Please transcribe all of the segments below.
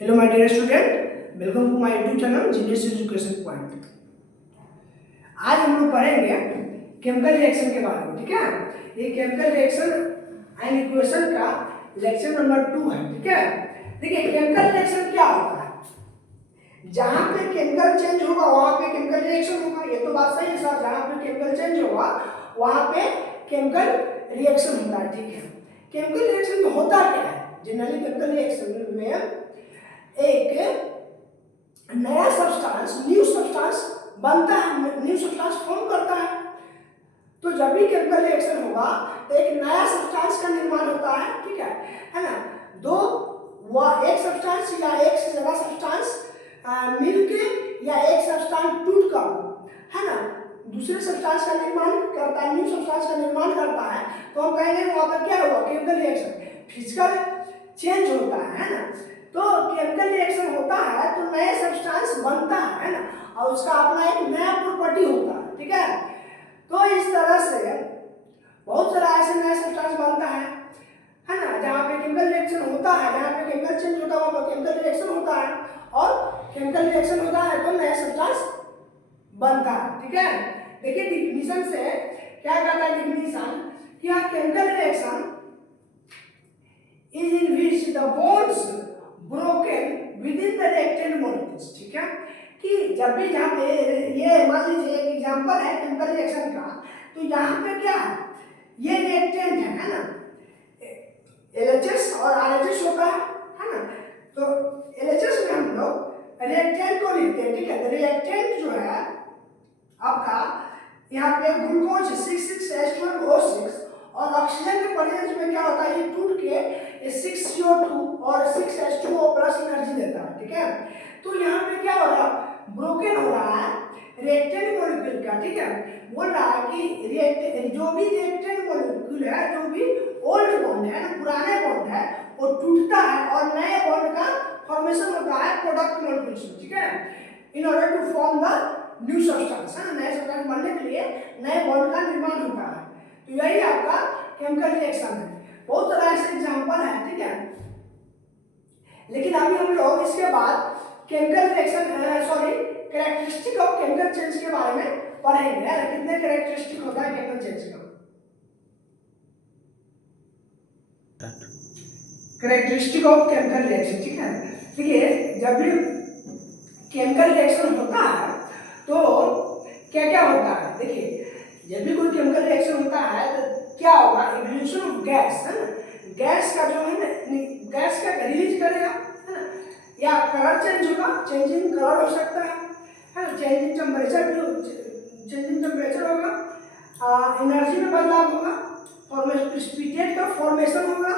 Hello my dear student, welcome to my YouTube channel genius education point. आज हम लोग पढ़ेंगे केमिकल रिएक्शन के बारे में। ठीक है, ये केमिकल रिएक्शन एंड इक्वेशन का लेक्चर नंबर 2 है। ठीक है, देखिए केमिकल रिएक्शन क्या होता है। जहाँ पे केमिकल चेंज होगा वहाँ पे केमिकल रिएक्शन होगा। ये तो बात सही है सर, जहाँ पे केमिकल चेंज होगा वहाँ पे केमिकल रिएक्शन होता है। ठीक है, केमिकल रिएक्शन में होता क्या है? जनरली केमिकल रिएक्शन में एक नया सब्सटेंस, न्यू सब्सटेंस बनता है, न्यू सब्सटेंस फॉर्म करता है। तो जब भी केमिकल रिएक्शन होगा तो एक नया सब्सटेंस का निर्माण होता है। ठीक है ना। दो एक सब्सटेंस या एक से ज्यादा सब्सटेंस मिलके या एक सब्सटेंस टूट कर, है ना, दूसरे सब्सटेंस का निर्माण करता है, न्यू सब्सटेंस का निर्माण करता है। तो हम कहेंगे वहां पर क्या हुआ? केमिकल रिएक्शन, फिजिकल चेंज होता है ना। तो केमिकल रिएक्शन होता है तो नए सब्सटेंस बनता है ना, और उसका अपना एक नया प्रॉपर्टी होता है। ठीक है, तो इस तरह से बहुत सारा ऐसे नया सब्सटेंस बनता है ना। जहाँ पे केमिकल रिएक्शन होता है, जहाँ पे केमिकल चेंज होता है वहाँ पर केमिकल रिएक्शन होता है, और केमिकल रिएक्शन होता है तो नया सब्सटेंस बनता है। ठीक है, देखिए डिफिनीशन से क्या कहता है डिफिनीशन कि chemical reaction is in which the bonds broken within the reactant molecules। ठीक है, कि जब भी जहाँ पे ये मान लीजिए एक एग्जांपल है केमिकल रिएक्शन का, तो यहाँ पे क्या है, ये रिएक्टेंट है ना, LHS और RHS होता है ना। तो LHS में हम लोग रिएक्टेंट को लिखते हैं। ठीक है, तो रिएक्टेंट जो है आपका यहाँ पे ग्लूकोज 6,6H12O6 और ऑक्सीजन के प्रेजेंस में क्या होता है, ये टूट के 6CO2 और 6H2O प्लस एनर्जी देता है। ठीक है, तो यहाँ पे क्या हो रहा है, ब्रोकन हो रहा है रिएक्टेंट मॉलिक्यूल का। ठीक है, बोल रहा है कि रिएक्टेंट जो भी रिएक्टेंट मॉलिक्यूल है, जो भी ओल्ड बॉन्ड है ना, पुराने बॉन्ड है, वो टूटता है और नए बॉन्ड का फॉर्मेशन होता है प्रोडक्ट मॉलिक्यूल से। ठीक है, in order to form the new substance, है ना, नए सब्सटेंस बनने के लिए नए बॉन्ड का निर्माण होता है। तो यही आपका केमिकल रिएक्शन है। बहुत सारा ऐसे एग्जांपल है। ठीक है, लेकिन अभी हम लोग इसके बाद chemical reaction characteristic of chemical change के बारे में पढ़ेंगे। कितने कैरेक्टरिस्टिक होता है केमिकल चेंज का? Characteristic of chemical reaction. ठीक है, देखिए जब भी केमिकल रिएक्शन होता है तो क्या क्या होता है, देखिए जब भी कोई केमिकल रिएक्शन होता है तो क्या होगा, इवोल्यूशन ऑफ गैस, है ना, गैस का जो है ना, गैस का रिलीज करेगा, है ना, या कलर चेंज होगा, चेंजिंग कलर हो सकता है ना, चेंजिंग टेम्परेचर भी, चेंजिंग टेम्परेचर होगा, एनर्जी में बदलाव होगा, प्रेसिपिटेट का फॉर्मेशन होगा,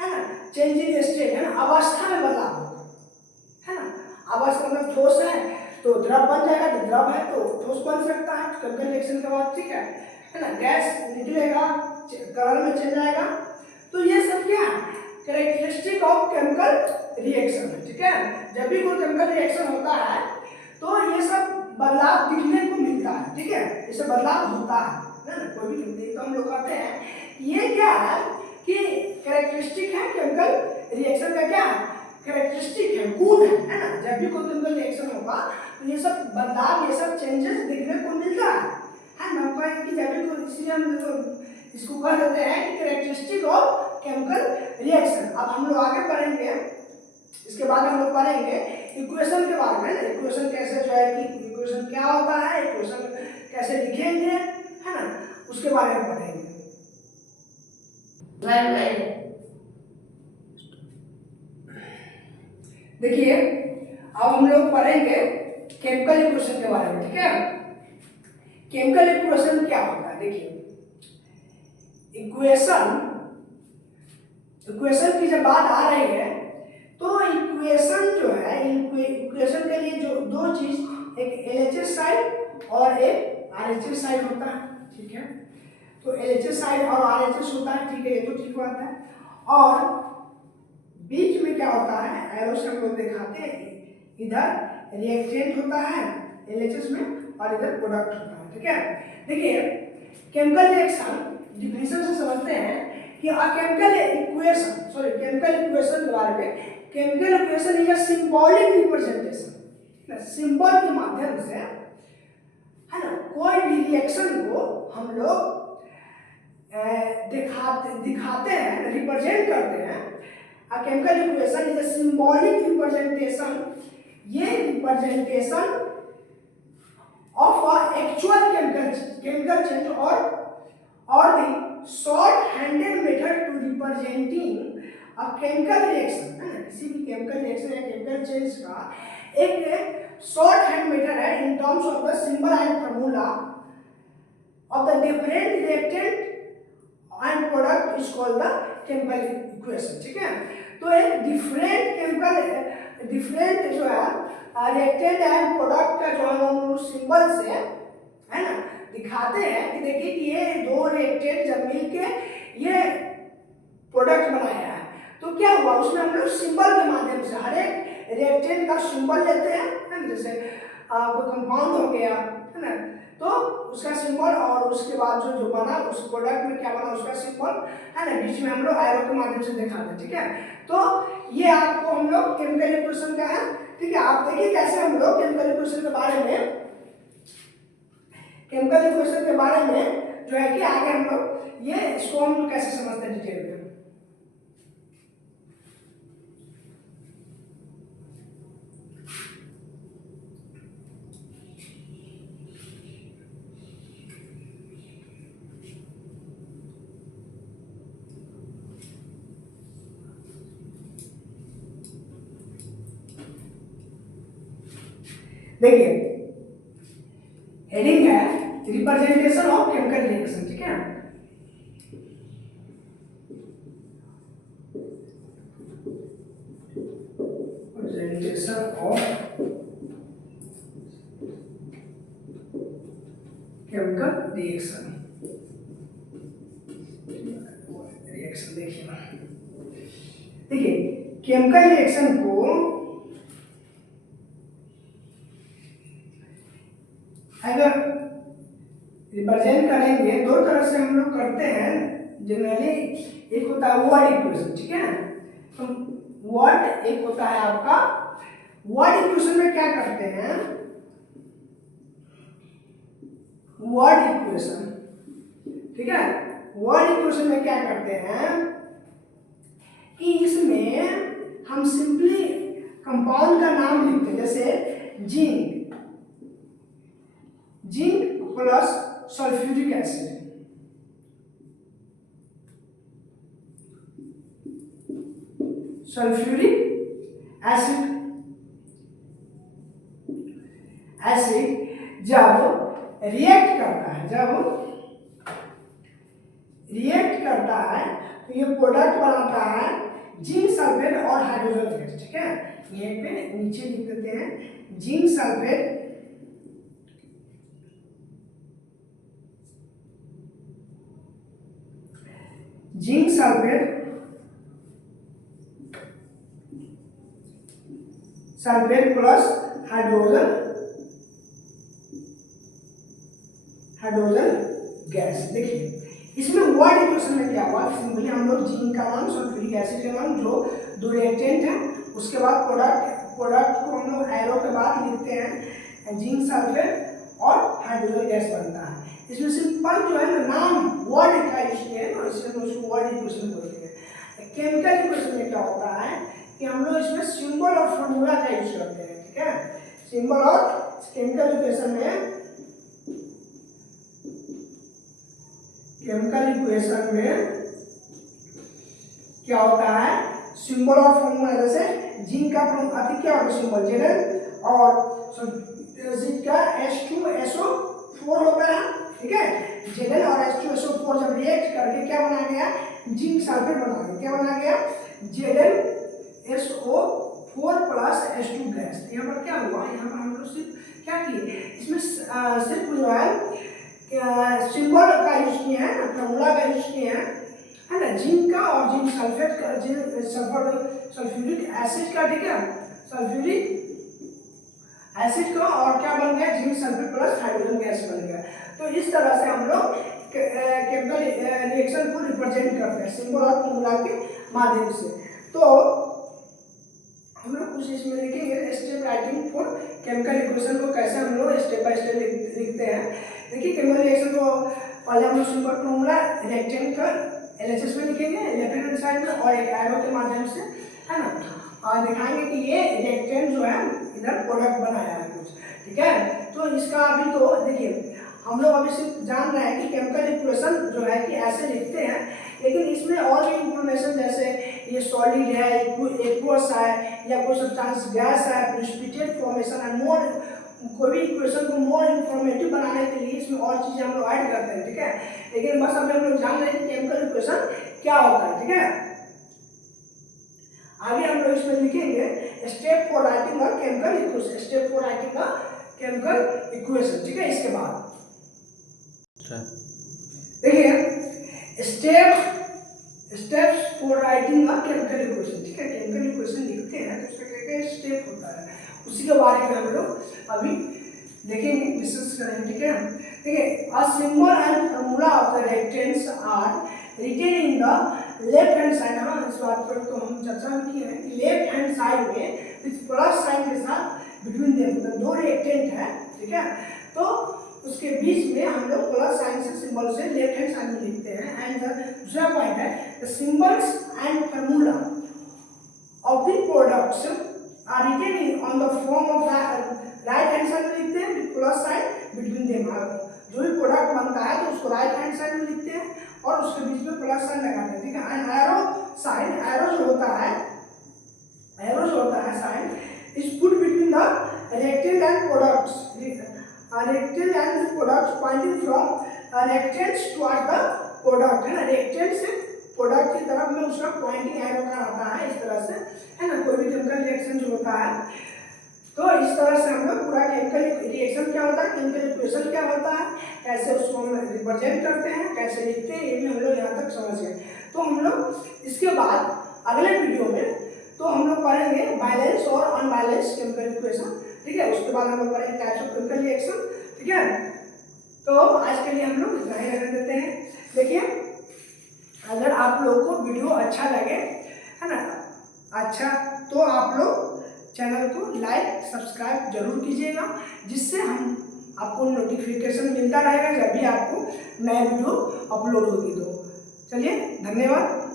है ना, चेंजिंग स्टेट, है ना, अवस्था में बदलाव होगा, है ना, अवस्था में ठोस है तो द्रव बन जाएगा, तो द्रव है तो ठोस बन सकता है केमिकल रिएक्शन के बाद। ठीक है ना, गैस निकलेगा, कलर में चेंज आएगा। तो ये सब क्या है, कैरेक्टरिस्टिक ऑफ केमिकल रिएक्शन है। ठीक है, जब भी कोई केमिकल रिएक्शन होता है तो ये सब बदलाव दिखने को मिलता है। ठीक है, इससे बदलाव होता है ना, कोई भी, तो हम लोग कहते हैं ये क्या है कि कैरेक्टरिस्टिक है केमिकल रिएक्शन का, क्या है, कैरेक्टरिस्टिक है, गुण है ना। जब भी कोई केमिकल रिएक्शन होगा तो ये सब बदलाव, ये सब चेंजेस दिखने को मिलता है ना। कि जब भी कोई, इसलिए हम इसको कह देते हैं कि कैरेक्टरिस्टिक ऑफ केमिकल रिएक्शन। अब हम लोग आगे पढ़ेंगे, इसके बाद हम लोग पढ़ेंगे इक्वेशन के बारे में ना, इक्वेशन कैसे जो है कि इक्वेशन क्या होता है, इक्वेशन कैसे लिखेंगे, है ना, उसके बारे में पढ़ेंगे। देखिए अब हम लोग पढ़ेंगे केमिकल इक्वेशन के बारे में। ठीक है, केमिकल इक्वेशन क्या होता है, देखिए इक्वेशन की जब बात आ रही है तो इक्वेशन जो है, इक्वेशन के लिए जो दो चीज, एक LHS साइड और एक RHS साइड होता है। ठीक है, तो LHS साइड और RHS होता है। ठीक है, ये तो ठीक बात है। और बीच में क्या होता है, एरो से हम लोग दिखाते हैं, इधर रिएक्टेंट होता है LHS में और इधर प्रोडक्ट होता है। ठीक है, देखिए केमिकल रिएक्शन डिफिनीशन से समझते हैं कि केमिकल इक्वेशन के बारे में chemical equation is a symbolic representation, symbol के माध्यम से, है ना, कोई भी रिएक्शन को हम लोग दिखाते हैं, रिप्रेजेंट करते हैं। A chemical equation is a symbolic representation, ये representation of a actual chemical change or the short-handed method to representing a chemical reaction, है ना, किसी भी chemical reaction या chemical change का एक short hand method है in terms of the symbol and formula of the different reactant and product is called the chemical equation, ठीक है। तो एक डिफरेंट जो है रिएक्टेंट एंड प्रोडक्ट का जो हम सिंबल से, है ना, दिखाते हैं कि देखिए कि ये दो रिएक्टेंट जब मिलके ये प्रोडक्ट बनाया है, तो क्या हुआ उसमें हम लोग सिंबल के माध्यम से हर एक रिएक्टेंट का सिंबल लेते हैं, है ना, जैसे कोई कंपाउंड हो गया, है ना, तो उसका सिंबल और उसके बाद जो बना उस प्रोडक्ट में क्या बना उसका सिंबल, है ना, बीच में हम लोग एरो के माध्यम से दिखाते हैं, ठीक है। तो ये आपको हम लोग केमिकल इक्वेशन का है, ठीक है। आप देखिए कैसे हम लोग केमिकल इक्वेशन के बारे में जो है कि आगे हम लोग ये इसको हम कैसे समझते हैं डिटेल में। देखिए हेडिंग है रिप्रेजेंटेशन ऑफ केमिकल रिएक्शन, ठीक है। रिप्रेजेंटेशन ऑफ केमिकल रिएक्शन, देखिए केमिकल रिएक्शन को अगर रिप्रेजेंट करेंगे दो तरह से हम लोग करते हैं जनरली। एक होता है वर्ड इक्वेशन, ठीक है। तो वर्ड एक होता है आपका वर्ड इक्वेशन में क्या करते हैं, वर्ड इक्वेशन, ठीक है। वर्ड इक्वेशन में क्या करते हैं कि इसमें हम सिंपली कंपाउंड का नाम लिखते हैं, जैसे जिंक प्लस सल्फ्यूरिक एसिड, जब रिएक्ट करता है तो ये प्रोडक्ट बनाता है जिंक सल्फेट और हाइड्रोजन गैस, ठीक है। ये पे नीचे लिख देते हैं zinc sulphate plus hydrogen gas. देखिए इसमें वर्ड इक्वेशन में क्या हुआ, सिंपली हम लोग जिंक का नाम, सल्फ्यूरिक एसिड का नाम, जो दो रिएक्टेंट है, उसके बाद प्रोडक्ट को हम लोग एरो के बाद लिखते हैं जिंक सल्फेट और हाइड्रोजन गैस बनता है। इसमें सिंपल जो है ना नाम वर्ड का यूज किया है ना, इसलिए उसको वर्ड इक्वेशन बोलते हैं। केमिकल इक्वेशन में क्या होता है कि हम लोग इसमें सिंबल और फॉर्मूला का यूज करते हैं, ठीक है। सिंबल और केमिकल इक्वेशन में क्या होता है, सिंबल और फॉर्मूला, जैसे जिंक का अति क्या होता है सिंबल Zn और जिंक का H2SO4 होता है, ठीक है। Zn और H2SO4 जब रिएक्ट करके क्या बना गया, जिंक सल्फेट बना गया। क्या बना गया, ZnSO4 प्लस H2 गैस। यहाँ पर क्या हुआ, यहाँ पर हम लोग सिर्फ क्या किए, इसमें सिर्फ जो है सिंबल का यूज किए हैं, फॉर्मूला का यूज किए हैं, है ना, जिंक का और जिंक सल्फेट का, सल्फ्यूरिक एसिड का, ठीक है, सल्फ्यूरिक एसिड का, और क्या बन गया, zinc sulphate plus hydrogen gas बन गया। तो इस तरह से हम लोग केमिकल रिएक्शन को रिप्रेजेंट करते हैं सिंबल और फॉर्मूला के माध्यम से। तो हम लोग कुछ इसमें लिखेंगे step writing for chemical equation को कैसे हम लोग स्टेप बाय स्टेप लिखते हैं। देखिए केमिकल रिएक्शन को पहले हम लोग सिंपल फॉर्मूला रिएक्टेंट का एलएचएस में लिखेंगे लेफ्ट हैंड साइड में और एक एरो के माध्यम से, है ना, और दिखाएंगे कि ये रिएक्टेंट जो है इधर प्रोडक्ट बनाया है कुछ, ठीक है। तो इसका अभी तो देखिए हम लोग अभी सिर्फ जान रहे हैं कि केमिकल इक्वेशन जो है कि ऐसे लिखते हैं, लेकिन इसमें और भी इंफॉर्मेशन जैसे ये सॉलिड है, एक्वस है, या कोई सब्सटेंस गैस है, प्रेसिपिटेट फॉर्मेशन है, मोर कोई भी इक्वेशन को मोर इंफॉर्मेटिव बनाने के लिए इसमें और चीजें हम लोग ऐड करते हैं, ठीक है। लेकिन बस अभी हम लोग जान रहे हैं कि केमिकल इक्वेशन क्या होता है, ठीक है। आगे हम लोग इसमें लिखेंगे step for writing a chemical equation, step for writing a chemical equation, ठीक है। इसके बाद देखिए steps for writing a chemical equation, ठीक है। केमिकल इक्वेशन लिखते हैं तो उसका क्या स्टेप होता है, उसी के बारे में हम लोग अभी देखेंगे, डिस्कस करेंगे, ठीक है। देखिए a symbol and formula of the reactants are written in the left hand side. हाँ, इस बात पर तो हम चर्चा किए हैं कि लेफ्ट हैंड साइड में विद प्लस साइन के साथ बिटवीन देम दो रिएक्टेंट है, ठीक है। तो उसके बीच में हम लोग प्लस साइन से सिंबल से लेफ्ट हैंड साइड में लिखते हैं। एंड दूसरा पॉइंट है the symbols and formula of the products are written on the form of right hand side में लिखते हैं with plus sign between them. जो भी प्रोडक्ट बनता है तो उसको राइट हैंड साइड में लिखते हैं और उसके बीच में प्लस साइन लगाते हैं, ठीक है। एंड एरो साइन, एरो जो होता है sign is put between the rectangle and products, rectangle and products pointing from rectangles toward the product, है ना। रेक्टेंगल से प्रोडक्ट की तरफ में उसका पॉइंटिंग एरो का आता है इस तरह से, है ना। कोई भी केमिकल रिएक्शन जो होता है तो इस तरह से हम लोग पूरा केमिकल रिएक्शन क्या होता है, केमिकल इक्वेशन क्या होता है, कैसे उसको हम रिप्रेजेंट करते हैं, कैसे लिखते हैं, ये भी हम लोग यहाँ तक समझ गए। तो हम लोग इसके बाद अगले वीडियो में तो हम लोग पढ़ेंगे बैलेंस और अनबैलेंस केमिकल इक्वेशन, ठीक है। उसके बाद हम लोग पढ़ेंगे टाइप्स ऑफ केमिकल रिएक्शन, ठीक है। तो आज के लिए हम लोग इतना ही रहने देते हैं। देखिए अगर आप लोगों को वीडियो अच्छा लगे, है ना, अच्छा, तो आप लोग चैनल को लाइक सब्सक्राइब जरूर कीजिएगा, जिससे हम आपको नोटिफिकेशन मिलता रहेगा जब भी आपको नया वीडियो अपलोड होगी। तो चलिए, धन्यवाद।